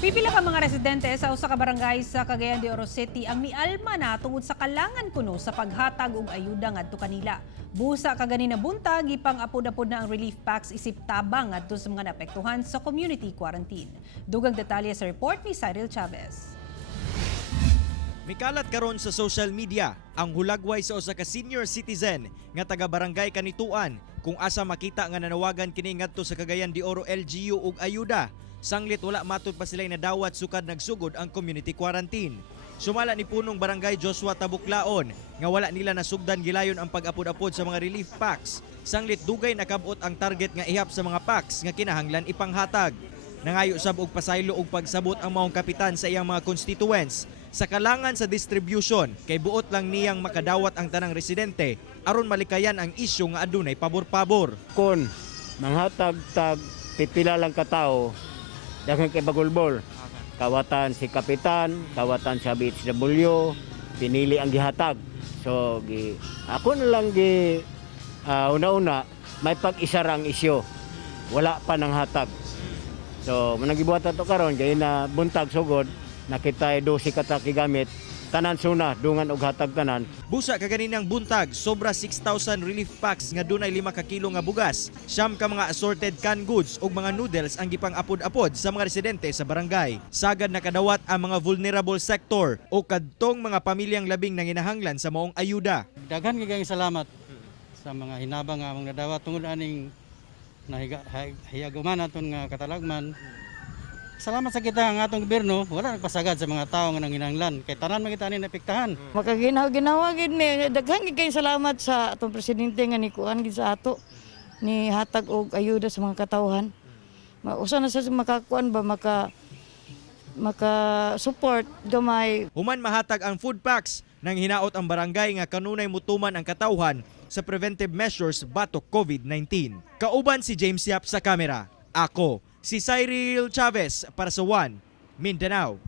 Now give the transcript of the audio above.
Pipila ka mga residente sa usa ka barangay sa Cagayan de Oro City ang nialma na tungod sa kalangan kuno sa paghatag og ayuda ngadto kanila. Busa kaganina buntag gipang apod-apod na ang relief packs isip tabang ngadto sa mga naapektuhan sa community quarantine. Dugang detalye sa report ni Cyril Chavez. Mikalat karon sa social media ang hulagway sa usa ka senior citizen nga taga barangay Kanituan kung asa makita nga nanawagan kini ngadto sa Cagayan de Oro LGU og ayuda. Sanglit wala matud pa sila nadawat sukad nagsugod ang community quarantine. Sumala ni punong barangay Joshua Tabuklaon nga wala nila nasugdan gilayon ang pag-apod-apod sa mga relief packs. Sanglit dugay nakabot ang target nga ihap sa mga packs nga kinahanglan ipanghatag. Nangayo sab og pasaylo og pagsabot ang maong kapitan sa iyang mga constituents sa kalangan sa distribution kay buot lang niyang makadawat ang tanang residente aron malikayan ang isyu nga adunay pabor-pabor. Kon manghatag tag pipila lang ka tawo daghang kay bagulbol. Kawatan si kapitan, kawatan sa BHW, pinili ang gihatag. So ako na lang una-una may pag-isara ang isyu. Wala pa nang hatag. So managibuhat ato karon kay na buntag sugod nakita 12 ka gamit tanan suna dungan og hatag tanan. Busa kaganinang buntag sobra 6,000 relief packs nga dunay 5 ka kilo nga bugas, siyam ka mga assorted canned goods ug mga noodles ang gipang apod-apod sa mga residente sa barangay. Sagad nakadawat ang mga vulnerable sector o kadtong mga pamilyang labing nanginahanglan sa maong ayuda. Daghan kay salamat sa mga hinabang nga among nadawat tungod aning nahigaguman aton nga katalagman. Salamat sa kita ang atong gobyerno, wala nagpasagad sa mga tao nga nanginahanglan kay tanan man kita ni napektahan. Makaginaw-ginawa gid mi daghang kay salamat sa atong presidente nga nikuan gid sa ato ni hatag og ayuda sa mga katawhan. Usa na sa makakuan ba maka support gamay. Human mahatag ang food packs nang hinaot ang barangay nga kanunay mutuman ang katawhan sa preventive measures batok COVID-19. Kauban si James Yap sa kamera. Ako si Cyril Chavez para sa One Mindanao.